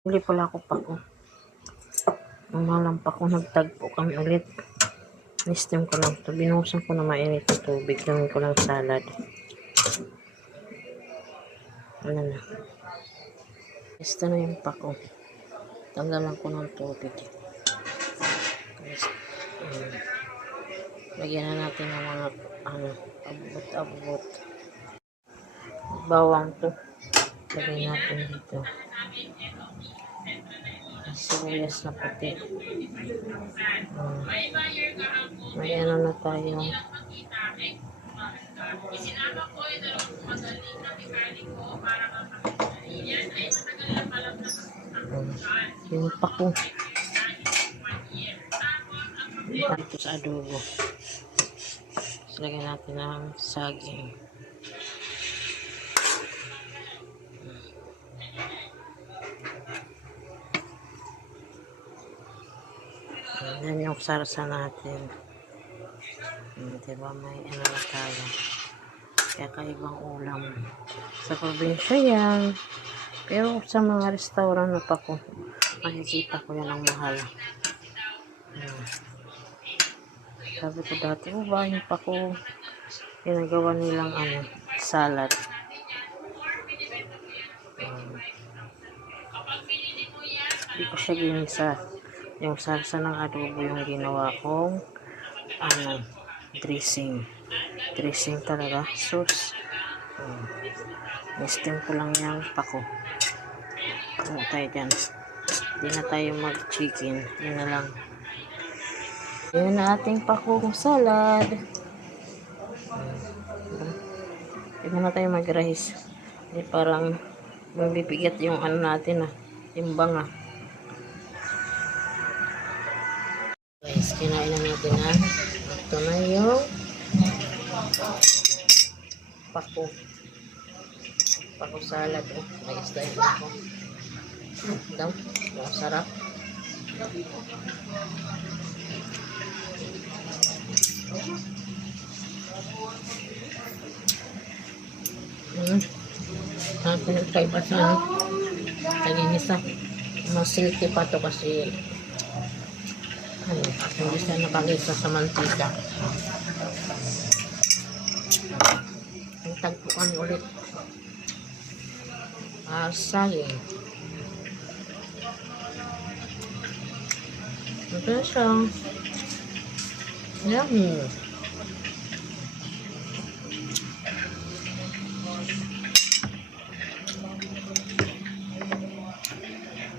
Huli pala ako pa ko. Umalang pa ko nagtagpo kami ulit. Nistim ko lang ito. Binuhusan ko na mainit na tubig. Gawin ko ng salad. Ano na. Ito na yung pako. Tanggalan ko ng tubig. Um, lagyan na natin ng mga ano, abot-abot. Bawang to. Lagyan natin dito. Sibuyas na puti. Um, may ano na tayo. Um, yung pako. Dito sa adobo. Tapos lagyan natin ng saging. Yan yung sarsa natin. Hmm, diba may ano na tayo. Kaya kaibang ulam. Sa probinsya yan. Pero sa mga restaurant na pa ko, makikita ko yan ang mahal. Hmm. Sabi ko dati, oh ba, yung pa ko ginagawa nilang ano, salad. Hmm. Hindi ko siya ginisa. Yung salsa ng adobo yung ginawa kong ano, dressing. Dressing talaga. Sauce. Nesting ko lang yung pako. Ano tayo dyan? Hindi na tayo mag-chicken. Yun na lang. Yun na ating pakong salad. Hindi na tayo mag-rice. Hindi parang mabibigat yung ano natin ah. Timbang ah. Guys, kinain na natin na. Ito na yung pako. Pako salad. Oh, may isda yung pako. Ito, masarap. Hmm. Ang pinagkaiba sa ano, kaninisa. Mas silky pa to kasi ano, hindi siya nakagisa sa mantika. Ang tagpuan ulit. Saging. Ito siya. Yummy.